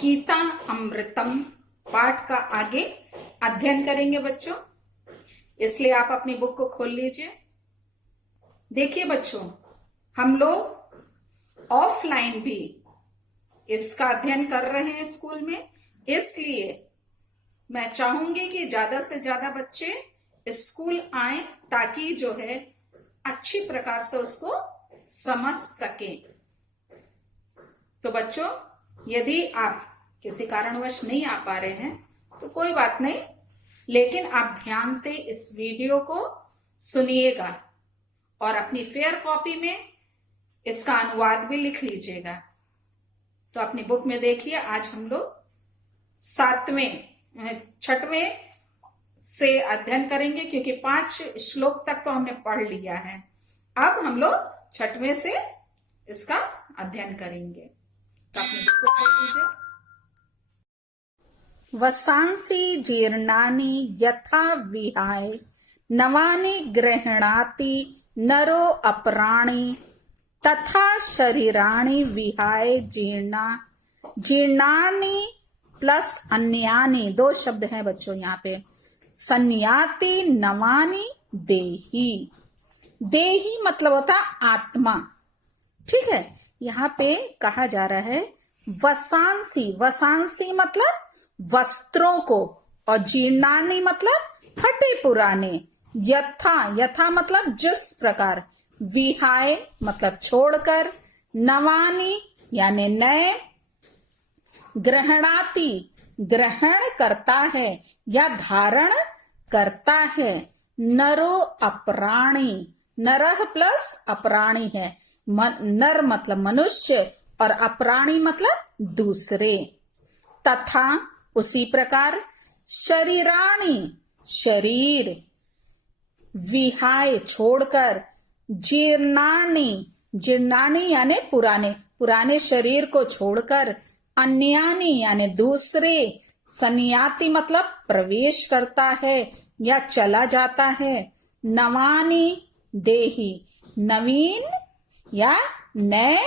गीता अमृतम पाठ का आगे अध्ययन करेंगे बच्चों। इसलिए आप अपनी बुक को खोल लीजिए। देखिए बच्चों, हम लोग ऑफलाइन भी इसका अध्ययन कर रहे हैं स्कूल में, इसलिए मैं चाहूंगी कि ज्यादा से ज्यादा बच्चे स्कूल आए ताकि जो है अच्छी प्रकार से उसको समझ सकें। तो बच्चों, यदि आप किसी कारणवश नहीं आ पा रहे हैं तो कोई बात नहीं, लेकिन आप ध्यान से इस वीडियो को सुनिएगा और अपनी फेयर कॉपी में इसका अनुवाद भी लिख लीजिएगा। तो अपनी बुक में देखिए, आज हम लोग 6वें से अध्ययन करेंगे, क्योंकि 5 श्लोक तक तो हमने पढ़ लिया है। अब हम लोग 6वें से इसका अध्ययन करेंगे। तो अपनी बुक को खोल लीजिए। वसांसि जीर्णानि यथा विहाय नवानि गृह्णाति नरो अपराणि तथा शरीराणि विहाय जीर्णानि प्लस अन्यानि, 2 शब्द हैं बच्चों यहाँ पे। संयाति नवानि देही। देही मतलब होता आत्मा, ठीक है। यहाँ पे कहा जा रहा है वसांसी। वसांसी मतलब वस्त्रों को, और जीर्णानि मतलब फटे पुराने। यथा, यथा मतलब जिस प्रकार। विहाय मतलब छोड़कर। नवानि यानी नए। ग्रहणाति ग्रहण करता है या धारण करता है। नरो अपराणी, नरह प्लस अपराणी है। नर मतलब मनुष्य और अपराणी मतलब दूसरे। तथा उसी प्रकार शरीराणि शरीर। विहाय छोड़कर। जीर्णानि, जीर्णानि यानी पुराने, पुराने शरीर को छोड़कर। अन्यानि यानी दूसरे। संयाति मतलब प्रवेश करता है या चला जाता है। नवानि देही, नवीन या नए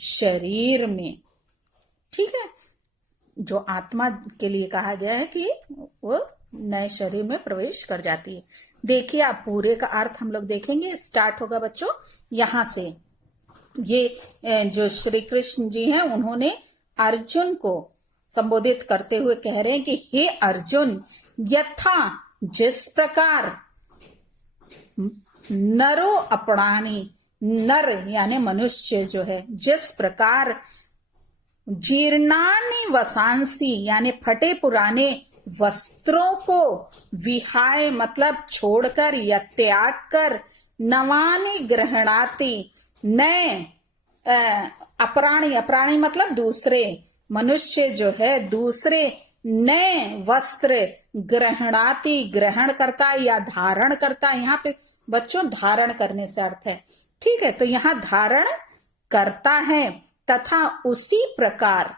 शरीर में, ठीक है। जो आत्मा के लिए कहा गया है कि वो नए शरीर में प्रवेश कर जाती है। देखिए, आप पूरे का अर्थ हम लोग देखेंगे। स्टार्ट होगा बच्चों यहां से। ये जो श्री कृष्ण जी हैं, उन्होंने अर्जुन को संबोधित करते हुए कह रहे हैं कि हे अर्जुन, यथा जिस प्रकार नरो अपराणी, नर यानी मनुष्य जो है, जिस प्रकार जीर्णानि वसांसी यानी फटे पुराने वस्त्रों को, विहाय मतलब छोड़कर या त्याग कर, नवानि गृह्णाति नए, अपराणी, अपराणी मतलब दूसरे, मनुष्य जो है दूसरे नए वस्त्र, ग्रहणाति ग्रहण करता या धारण करता। यहाँ पे बच्चों धारण करने से अर्थ है, ठीक है। तो यहाँ धारण करता है। तथा उसी प्रकार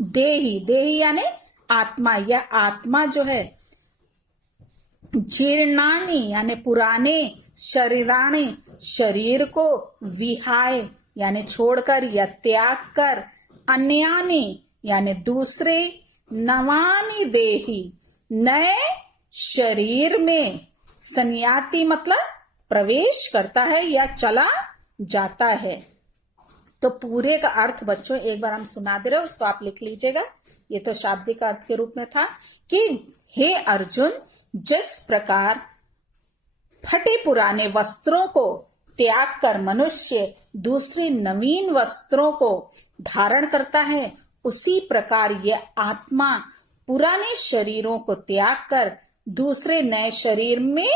देही, देही यानी आत्मा, यह आत्मा जो है जीर्णानि यानी पुराने, शरीराणि शरीर को, विहाय यानी छोड़कर या त्याग कर, अन्यानि यानी दूसरे, नवानि देही नए शरीर में, संयाति मतलब प्रवेश करता है या चला जाता है। तो पूरे का अर्थ बच्चों एक बार हम सुना दे रहे हो, उसको आप लिख लीजिएगा। ये तो शाब्दिक अर्थ के रूप में था कि हे अर्जुन, जिस प्रकार फटे पुराने वस्त्रों को त्याग कर मनुष्य दूसरे नवीन वस्त्रों को धारण करता है, उसी प्रकार यह आत्मा पुराने शरीरों को त्याग कर दूसरे नए शरीर में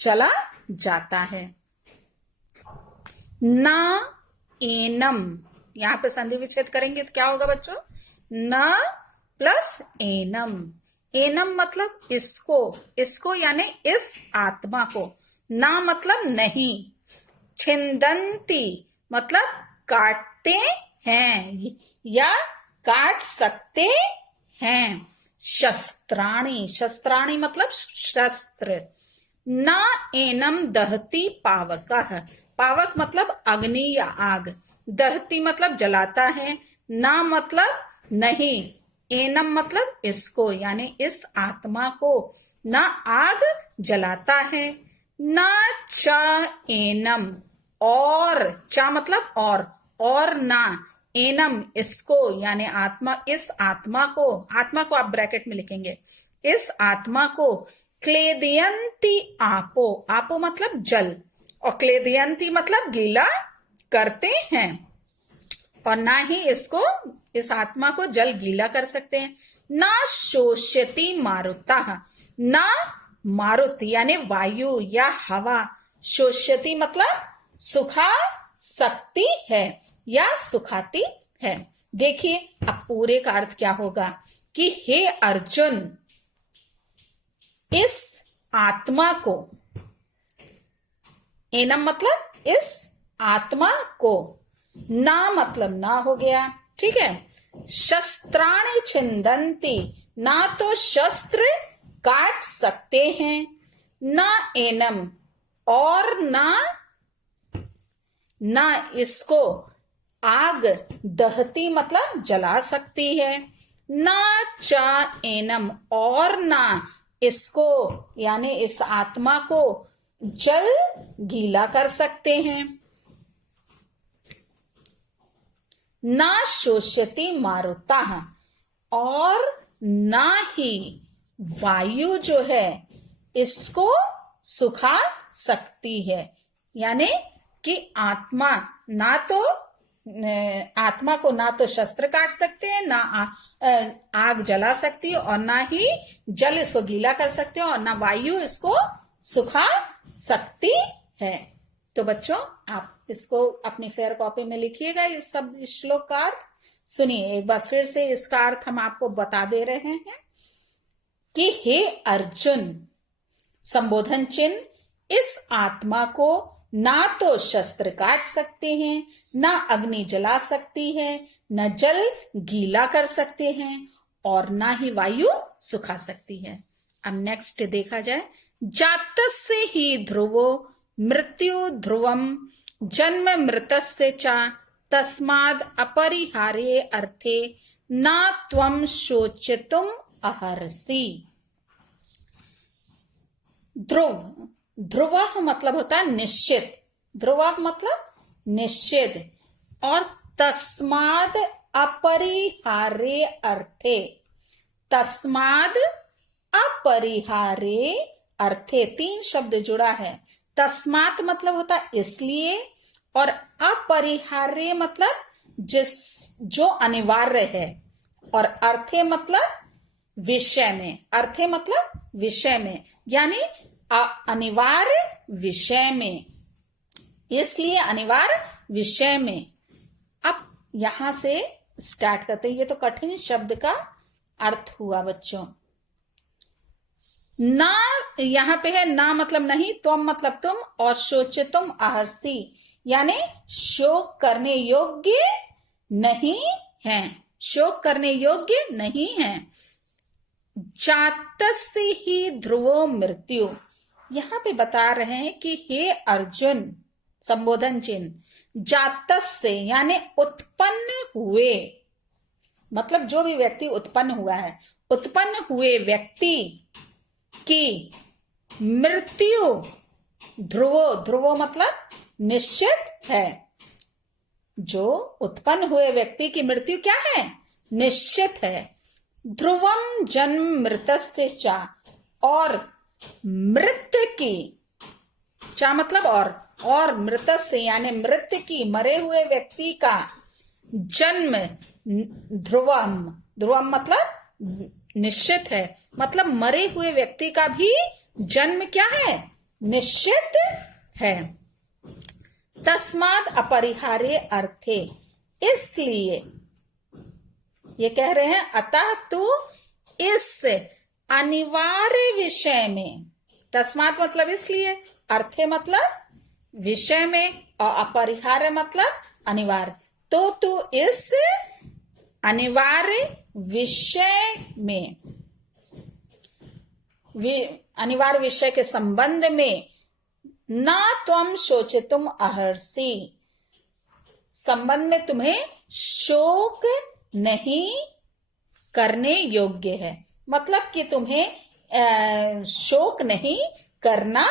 चला जाता है। ना एनम, यहां पे संधि विच्छेद करेंगे तो क्या होगा बच्चों? न प्लस एनम। एनम मतलब इसको, इसको यानी इस आत्मा को। ना मतलब नहीं। छिंदंती मतलब काटते हैं या काट सकते हैं। शस्त्राणि, शस्त्राणि मतलब शस्त्र। ना एनम दहती पावकः, पावक मतलब अग्नि या आग। दहती मतलब जलाता है। ना मतलब नहीं, एनम मतलब इसको, यानी इस आत्मा को ना आग जलाता है, ना चा एनम, और चा मतलब और ना एनम इसको, यानी आत्मा, इस आत्मा को आप ब्रैकेट में लिखेंगे, इस आत्मा को क्लेदयंती आपो, आपो मतलब जल, और क्लेदयंती मतलब गीला करते हैं, और ना ही इसको, इस आत्मा को जल गीला कर सकते हैं। ना शोष्यति मारुता, ना मारुत यानी वायु या हवा, शोष्यति मतलब सुखा सकती है या सुखाती है। देखिए अब पूरे का अर्थ क्या होगा कि हे अर्जुन, इस आत्मा को, एनम मतलब इस आत्मा को, ना मतलब ना हो गया, ठीक है। शस्त्राणि छिंदन्ति, ना तो शस्त्र काट सकते हैं, ना एनम, और ना इसको आग दहती मतलब जला सकती है, ना चा एनम, और ना इसको यानी इस आत्मा को जल गीला कर सकते हैं। ना शोष्यति मारुता, और ना ही वायु जो है इसको सुखा सकती है, यानी कि आत्मा को ना तो शस्त्र काट सकते हैं, ना आग जला सकती है, और ना ही जल इसको गीला कर सकते हैं, और ना वायु इसको सुखा सकती है। तो बच्चों आप इसको अपनी फेयर कॉपी में लिखिएगा, इस सब श्लोक का अर्थ। सुनिए एक बार फिर से इसका अर्थ हम आपको बता दे रहे हैं कि हे अर्जुन, संबोधन चिन्ह, इस आत्मा को ना तो शस्त्र काट सकते हैं, ना अग्नि जला सकती है, न जल गीला कर सकते हैं, और ना ही वायु सुखा सकती है। अब नेक्स्ट देखा जाए, जातस्य ही ध्रुवो मृत्यु ध्रुवम जन्म मृतस्य च तस्माद् अपरिहार्ये अर्थे न त्वं शोचितुम अर्हसि। ध्रुव मतलब होता है निश्चित, ध्रुव मतलब निश्चित, और तस्माद अपरिहार्य अर्थे, तस्माद अपरिहार्य अर्थे, तीन शब्द जुड़ा है। तस्मात मतलब होता है इसलिए, और अपरिहार्य मतलब जो अनिवार्य है, और अर्थे मतलब विषय में, अर्थे मतलब विषय में, यानी अनिवार्य विषय में, इसलिए अनिवार्य विषय में। अब यहां से स्टार्ट करते हैं, ये तो कठिन शब्द का अर्थ हुआ बच्चों। ना यहां पे है, ना मतलब नहीं, तुम मतलब तुम, और शोचितुम अर्हसि यानी शोक करने योग्य नहीं है, शोक करने योग्य नहीं है। जातस्य ही ध्रुवो मृत्यु, यहां पे बता रहे हैं कि हे अर्जुन, संबोधन चिन्ह, जातस्य यानी उत्पन्न हुए, मतलब जो भी व्यक्ति उत्पन्न हुआ है, उत्पन्न हुए व्यक्ति की मृत्यु, ध्रुवो मतलब निश्चित है, जो उत्पन्न हुए व्यक्ति की मृत्यु क्या है, निश्चित है। ध्रुवम जन्म मृतस्य च, और मृत्यु की, चा मतलब और मृतस्य यानी मृत्यु की, मरे हुए व्यक्ति का जन्म, ध्रुवम मतलब निश्चित है, मतलब मरे हुए व्यक्ति का भी जन्म क्या है, निश्चित है। तस्माद अपरिहार्य अर्थे, इसलिए ये कह रहे हैं, अतः तू इस अनिवार्य विषय में, तस्मात मतलब इसलिए, अर्थे मतलब विषय में, और अपरिहार्य मतलब अनिवार्य, तो तू इस अनिवार्य विषय में, अनिवार्य विषय के संबंध में, ना त्वं शोचितुम अर्हसि, संबंध में तुम्हें शोक नहीं करने योग्य है, मतलब कि तुम्हें शोक नहीं करना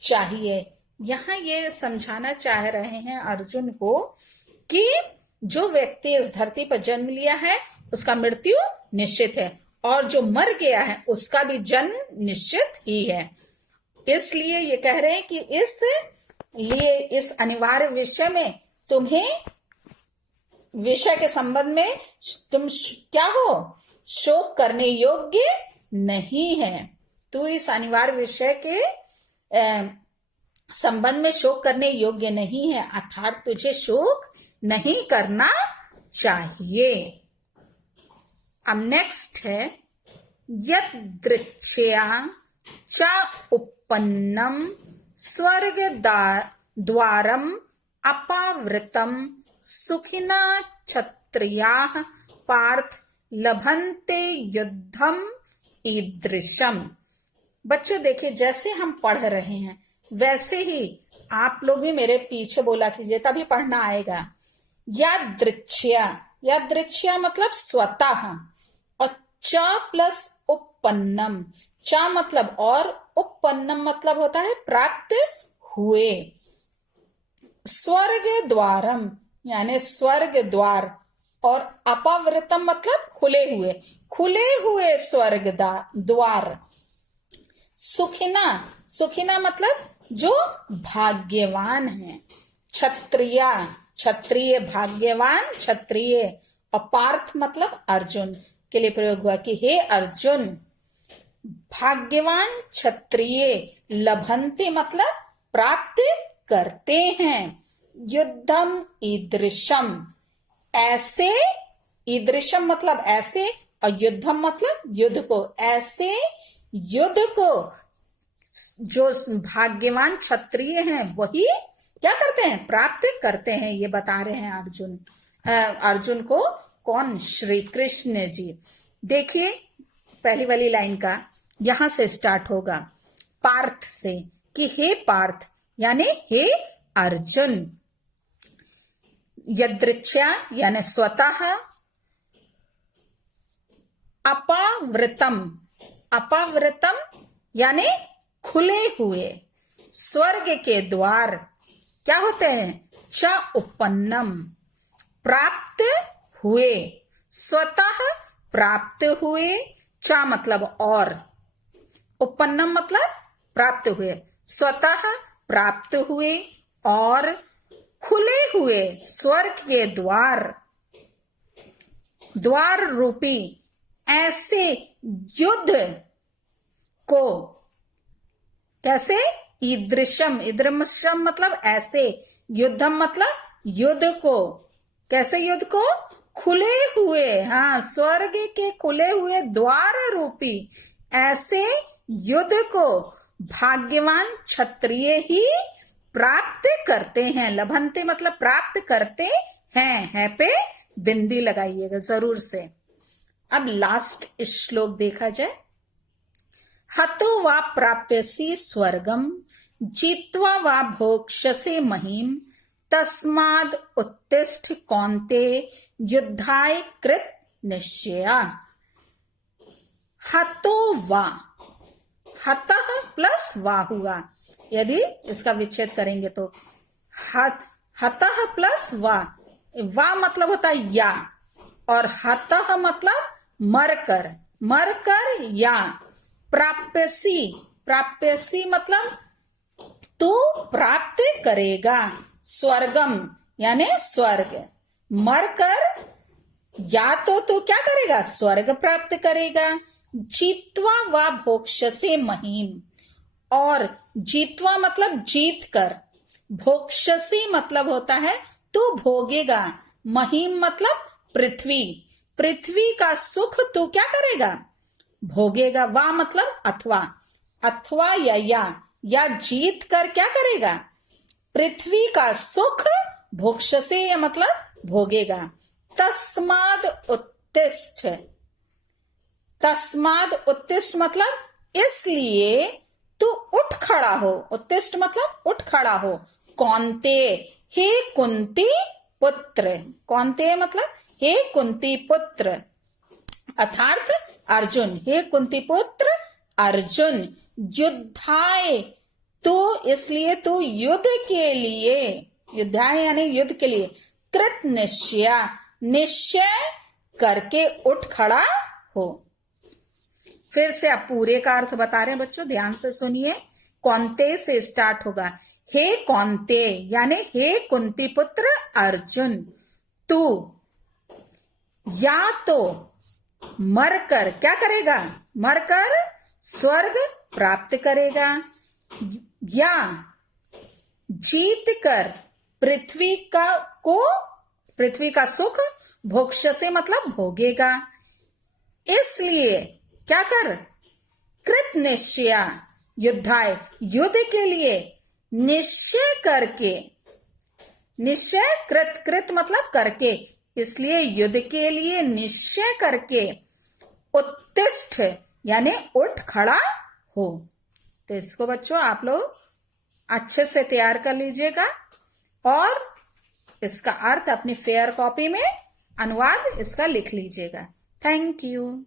चाहिए। यहाँ ये समझाना चाह रहे हैं अर्जुन को कि जो व्यक्ति इस धरती पर जन्म लिया है उसका मृत्यु निश्चित है, और जो मर गया है उसका भी जन्म निश्चित ही है। इसलिए ये कह रहे हैं कि इस अनिवार्य विषय में तुम्हें, विषय के संबंध में तुम क्या हो, शोक करने योग्य नहीं है। तू इस अनिवार्य विषय के संबंध में शोक करने योग्य नहीं है, अर्थात तुझे शोक नहीं करना चाहिए। अब नेक्स्ट है यदृच्छया च उपपन्नम स्वर्ग द्वारम अपावृतम सुखिना क्षत्रियाः पार्थ लभन्ते युद्धम ईदृशम। बच्चों देखिए, जैसे हम पढ़ रहे हैं वैसे ही आप लोग भी मेरे पीछे बोला कीजिए, तभी पढ़ना आएगा। यादृच्छया, यादृच्छया मतलब स्वतः, और च प्लस उपपन्नम, च मतलब और, उपपन्नम मतलब होता है प्राप्त हुए। स्वर्ग द्वारम यानी स्वर्ग द्वार, और अपवृतम मतलब खुले हुए, खुले हुए स्वर्ग द्वार। सुखिना, सुखिना मतलब जो भाग्यवान है। क्षत्रिय, क्षत्रिय भाग्यवान क्षत्रिय, और पार्थ मतलब अर्जुन के लिए प्रयोग हुआ कि हे अर्जुन भाग्यवान क्षत्रिय, लभन्ते मतलब प्राप्त करते हैं, युद्धम ईदृशम ऐसे, ईदृशम मतलब ऐसे, और युद्धम मतलब युद्ध को, ऐसे युद्ध को जो भाग्यवान क्षत्रिय हैं वही क्या करते हैं, प्राप्त करते हैं। ये बता रहे हैं अर्जुन, अर्जुन को कौन, श्री कृष्ण जी। देखिए पहली वाली लाइन का यहां से स्टार्ट होगा, पार्थ से, कि हे पार्थ यानी हे अर्जुन, यदृच्छया यानी स्वतः, अपावृतम, अपावृतम यानी खुले हुए, स्वर्ग के द्वार क्या होते हैं, च उपन्नम प्राप्त हुए, स्वतः प्राप्त हुए, च मतलब और, उपन्नम मतलब प्राप्त हुए, स्वतः प्राप्त हुए और खुले हुए स्वर्ग के द्वार, द्वार रूपी ऐसे युद्ध को, कैसे, ईदृशम, ईदृशम मतलब ऐसे, युद्धम मतलब युद्ध को, कैसे युद्ध को, खुले हुए, हाँ स्वर्ग के खुले हुए द्वार रूपी ऐसे युद्ध को भाग्यवान क्षत्रिय ही प्राप्त करते हैं। लभन्ते मतलब प्राप्त करते हैं, है पे बिंदी लगाइएगा जरूर से। अब लास्ट श्लोक देखा जाए, हतो वा प्राप्यसि स्वर्गम जित्वा वा भोक्ष्यसे महीम तस्माद् उत्तिष्ठ कौन्तेय युद्धाय कृत निश्चया। हतो वा, हतः प्लस वा हुआ, यदि इसका विच्छेद करेंगे तो हतः प्लस वा, वा मतलब होता है या, और हतः मतलब मरकर, मरकर या, प्राप्यसी, प्राप्यसी मतलब तू प्राप्त करेगा, स्वर्गम यानी स्वर्ग, मरकर या तो तू क्या करेगा, स्वर्ग प्राप्त करेगा। जीतवा व भोक्ष्यसे महीम, और जीतवा मतलब जीत कर, भोक्ष्यसी मतलब होता है तू भोगेगा, महीम मतलब पृथ्वी, पृथ्वी का सुख तू क्या करेगा, भोगेगा। वा मतलब अथवा, अथवा या जीत कर क्या करेगा, पृथ्वी का सुख भोक्ष्यसे या मतलब भोगेगा। तस्माद उत्तिष्ठ, तस्माद उत्तिष्ठ मतलब इसलिए तू उठ खड़ा हो, उत्तिष्ठ मतलब उठ खड़ा हो। कौन्ते, हे कुंती पुत्र, कौन्ते मतलब हे कुंती पुत्र, अर्थात अर्जुन, हे कुंती पुत्र अर्जुन, युद्धाय, तो इसलिए तू युद्ध के लिए, युद्धाय यानी युद्ध के लिए, कृत निश्चय, निश्चय करके उठ खड़ा हो। फिर से अब पूरे का अर्थ बता रहे हैं बच्चों, ध्यान से सुनिए। कौन्ते से स्टार्ट होगा। हे कौन्ते यानी हे कुंती पुत्र अर्जुन, तू या तो मरकर क्या करेगा, मरकर स्वर्ग प्राप्त करेगा, या जीत कर पृथ्वी का सुख भोक्ष्यसे मतलब भोगेगा। इसलिए क्या कर, कृत निश्चय, युद्धाय युद्ध के लिए, निश्चय करके, निश्चय कृत मतलब करके, इसलिए युद्ध के लिए निश्चय करके, उत्तिष्ठ यानी उठ खड़ा हो। तो इसको बच्चों आप लोग अच्छे से तैयार कर लीजिएगा और इसका अर्थ अपनी फेयर कॉपी में अनुवाद इसका लिख लीजिएगा। Thank you.